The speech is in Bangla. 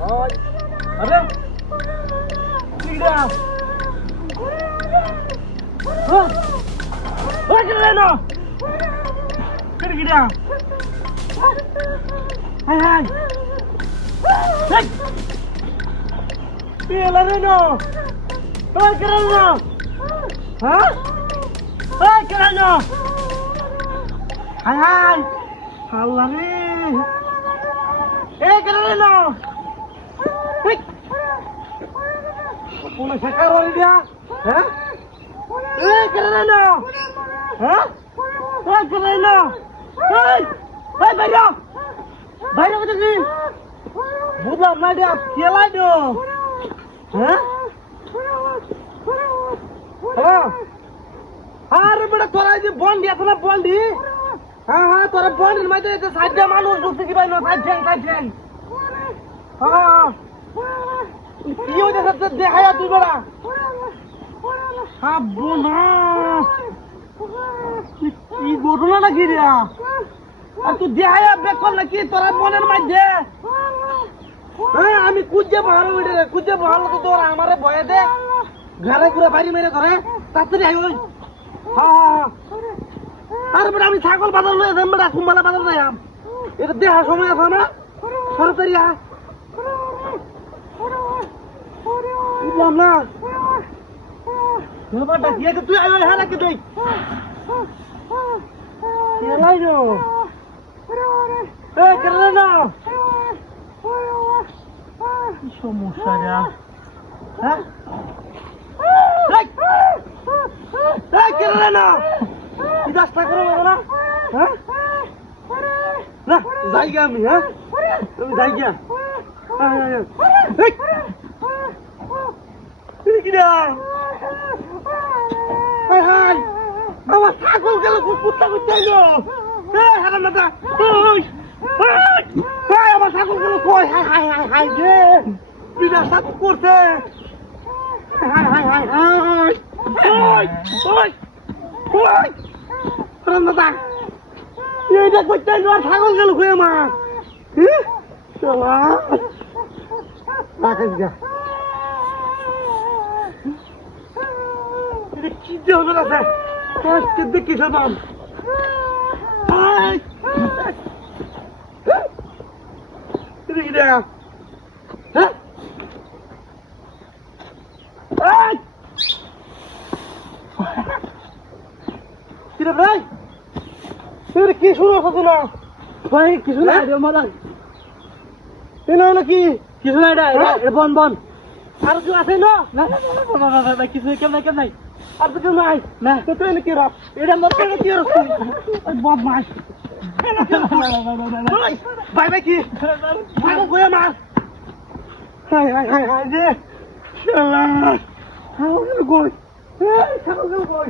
ওই আরে কি রে ওই কি রে না কি রে হাই হাই হাই কি লাগে না ওই কি রে না হ্যাঁ ওই কি রে না হাই হাই আল্লাহ রে এই কি রে না পুলিশ কার ওই দিয়া হ্যাঁ এই কি রে না হ্যাঁ এই কি রে না এই এই বাইরে বাইরে কোথায় বুঝলাম না এটা খেলাই তো হ্যাঁ হ্যাঁ আরে বেটা তোরা যে বন্ডি আছে না বন্ডি হ্যাঁ হ্যাঁ তোরা বন্ডির মধ্যে সাইডে মানুষ ঢুকতে কি পাই না সাইড হ্যাঁ কি হইতে সব দেখায়া তুই বেড়া হাবো না কি ঘটনা নাকি রে আর তুই দেখায়া বেক কর নাকি তোরা মনের মধ্যে হ্যাঁ আমি খুঁজে ভালো বেটে খুঁজে ভালো তো তোরা আমারে ভয়ে দে ঘরে ঘুরে বাড়ি মেরে ধরে তাড়াতাড়ি আই ওই হ্যাঁ আর বেটা আমি ছাগল বাজার লয়ে যাম বেটা কুম্বালা বাজার যাইম এটা দেখার সময় আছে না সরকারি বুঝলাম না ব্যাপারটা কি আছে তুই আয় হ্যাঁ রাখে তুই খেলাই না এই খেলে না কি সমস্যা রে হ্যাঁ এই খেলে না কি রাস্তা করে না হ্যাঁ না যাই গা আমি হ্যাঁ তুমি যাই গা হাই হাই আমার ছাগল গেল কুত্তা কুত্তা এলো হারাম দাদা আমার ছাগল গেল কই হাই হাই হাই হাই রে বিনা ছাগল করছে হাই হাই হাই হাই ওই ওই ওই হারাম দাদা এইটা করতে আর ছাগল গেল কই আমার চলা রাখিস গা কি দেওয়া আছে আজকে দেখি সাদাম কি দেয়া হ্যাঁ কি রে ভাই কি শুরু হচ্ছে না ভাই কিছু না মারা কি কিছু না এটা বন বন আর কেউ আছে না কিছু কেমন নাই আর তো কেউ নাই না তো তুই কি রাখ এটা মতো কি রাখছিস বাপ মাস ভাই ভাই কি ছাগল কই আমার হাই হাই হাই হাই রে শালা ছাগল কই ছাগল কই